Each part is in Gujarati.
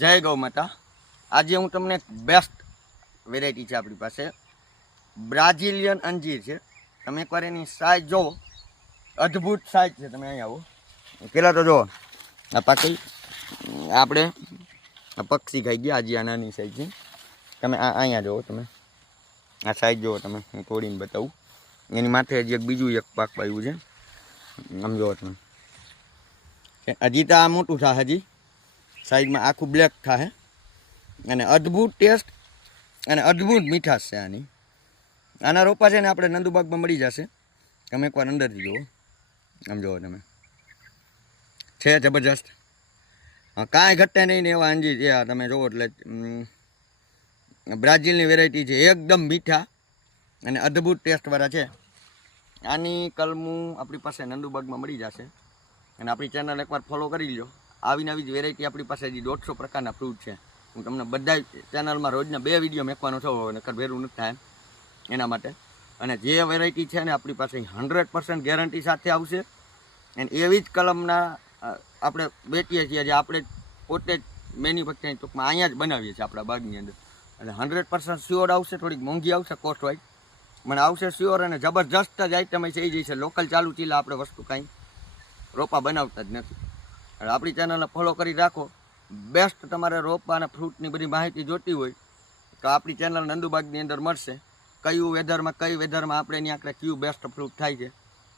જય ગૌ માતા। આજે હું તમને બેસ્ટ વેરાયટી છે આપણી પાસે, બ્રાઝિલિયન અંજીર છે। તમે એકવાર એની સાઈઝ જુઓ, અદ્ભુત સાઈઝ છે। તમે અહીં આવો, પહેલાં તો જુઓ આ પાકી આપણે આ પક્ષી ખાઈ ગયા। આજે આ નાની સાઈઝ છે। તમે અહીંયા જુઓ, તમે આ સાઈઝ જુઓ, તમે હું તોડીને બતાવું। એની માથે હજી એક બીજું એક પાક પાયું છે, આમ જુઓ તમે। હજી તો આ મોટું થાય, હજી સાઈડમાં આખું બ્લેક થાય અને અદ્ભુત ટેસ્ટ અને અદ્ભુત મીઠાશ છે આની। આના રોપા છે ને આપણે નંદુબાગમાં મળી જશે। તમે એકવાર અંદરથી જુઓ, આમ જુઓ તમે, છે જબરજસ્ત। કાંઈ ઘટે નહીં ને એવા અંજીર છે। તમે જુઓ એટલે બ્રાઝિલની વેરાયટી છે, એકદમ મીઠા અને અદ્ભુત ટેસ્ટવાળા છે। આની કલમું આપણી પાસે નંદુબાગમાં મળી જશે અને આપણી ચેનલ એકવાર ફોલો કરી લો। આવી નવી જ વેરાયટી આપણી પાસે હજી 150 પ્રકારના ફ્રૂટ છે। હું તમને બધા ચેનલમાં રોજના 2 વિડીયો મેકવાનો છું, નકર ભેરું નથી થાય એના માટે। અને જે વેરાયટી છે ને આપણી પાસે 100% ગેરંટી સાથે આવશે અને એવી જ કલમના આપણે વેચીએ છીએ, જે આપણે પોતે જ મેન્યુફેક્ચરિંગ ટૂંકમાં અહીંયા જ બનાવીએ છીએ આપણા બાગની અંદર। એટલે 100% શ્યોર આવશે। થોડીક મોંઘી આવશે કોસ્ટ વાઇઝ, મને આવશે શ્યોર અને જબરજસ્ત જ આઈટમ થઈ જશે। લોકલ ચાલુ ચીલા આપણે વસ્તુ કાંઈ રોપા બનાવતા જ નથી। એટલે આપણી ચેનલને ફોલો કરી રાખો। બેસ્ટ તમારે રોપા અને ફ્રૂટની બધી માહિતી જોતી હોય તો આપણી ચેનલ નંદુબાગની અંદર મળશે। કયું વેધરમાં કઈ વેધરમાં આપણે ત્યાં કયું બેસ્ટ ફ્રૂટ થાય છે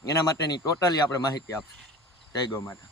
એના માટેની ટોટલી આપણે માહિતી આપશું। જય ગૌ માતા।